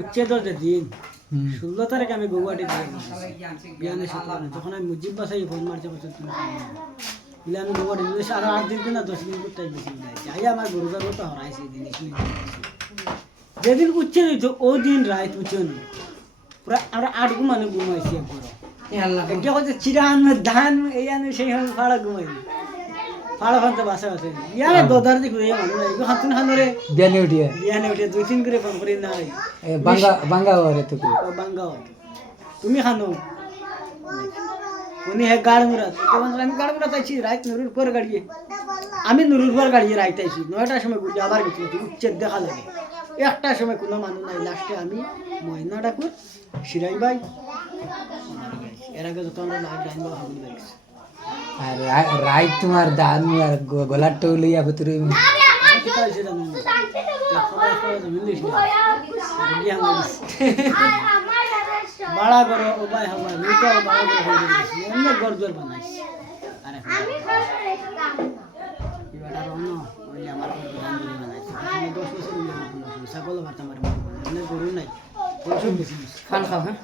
উচ্ছেদর যে দিন 16 তারিখ আমি গৌহাটি বিয়ানের সাথে তখন আমি মুজিব বাসাই ফোন মারছে বছর তুমি বলে আমি গৌহাটি আরো 8 দিন না 10 দিন করতে বেশি যাই আমার গরুগার তো হরাইছে জিনিস যেদিন উচ্ছেদ হইতো ওই দিন রাত উচ্ছেদ পুরা আমরা 8 ঘুমানো ঘুমাইছি একবার হচ্ছে চিরান ধান এই আনে সেই ফাড়া ঘুমাই ফাড়া ফানতে বাসা আছে ইয়ারে দদার দি ঘুরে মানুষ নাই হাতুন হানরে বিয়ানে উঠিয়া 2-3 করে ফোন করি নাই বাঙ্গা ওরে তো বাঙ্গা তুমি খানো উনি হে গাড় মুরাত আমি গাড় মুরাত আইছি রাত নুরুর পর গাড়িয়ে আমি নুরুর পর গাড়িয়ে রাইতে আইছি 9টার সময় ঘুরে আবার গেছি উচ্ছেদ দেখা লাগে একটার সময় কোনো মানুষ নাই লাস্টে আমি ময়না ঠাকুর সিরাই ভাই এর আগে যত আমরা লাইট ডাইন বা হাবুল লাগিছে আর রাইট তোমার দান আর গলার টউলিয়া ভিতরে বাড়া করো উপায় হবে মিটা বাড়া করে অনেক গর্জর বানাইছে আরে এবারে অন্য ওই আমার গান দিয়ে বানাইছে 10 বছর হলো ছাগল ভাত আমার মনে গরু নাই প্রচুর বেশি খান খাও হ্যাঁ